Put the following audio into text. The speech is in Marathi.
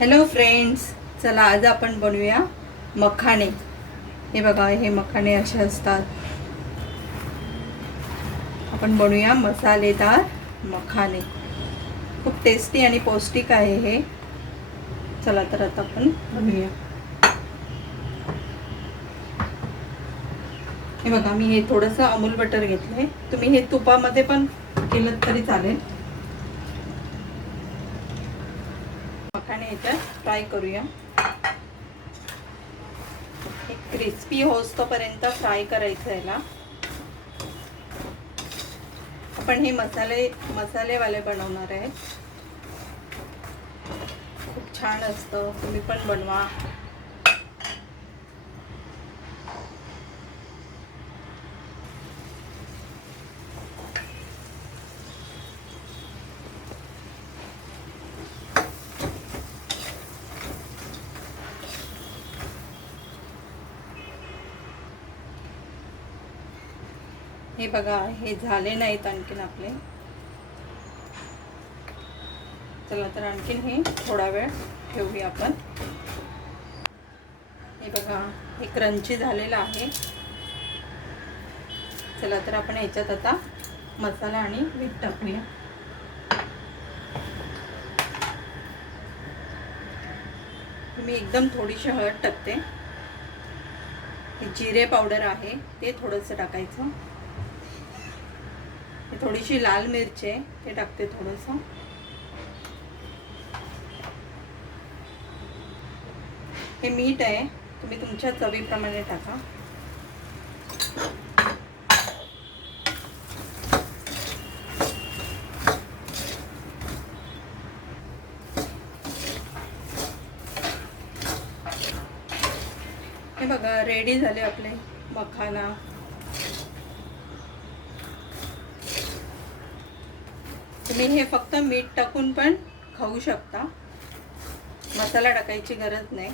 हॅलो फ्रेंड्स, चला आज आपण बनवूया मखाणे। हे बघा, हे मखाणे असे असतात। आपण बनवूया मसालेदार मखाणे। खूप टेस्टी आणि पौष्टिक आहे हे। चला तर आता आपण बनवूया। हे बघा, मी हे थोडंसं अमूल बटर घेतलंय। तुम्ही हे तुपामध्ये पण केलं तरी चालेल। मखाणे याच्यात फ्राय करूया। क्रिस्पी होस्तोपर्यंत फ्राय करायचं याला। आपण हे मसालेवाले बनवणार आहे। खूप छान असतं, तुम्ही पण बनवा। हे बघा, हे झाले नाहीत आणखीन आपले। चला तर आणखीन हे थोडा वेळ ठेवूया आपण। हे बघा, हे क्रंची झालेलं आहे। चला तर आपण ह्याच्यात आता मसाला आणि मीठ टाकूया। मी एकदम थोडीशी हळद टाकते। हे जिरे पावडर आहे, ते थोडंसं टाकायचं। हे थोडीशी लाल मिरची आहे, ते टाकते थोडंसं। हे मीठ आहे, तुम्ही तुमच्या चवीप्रमाणे टाका। हे बघा, रेडी झाले आपले मखाना। तुम्ही हे फक्त मीठ टाकून पण खाऊ शकता, मसाला टाकायची गरज नाही।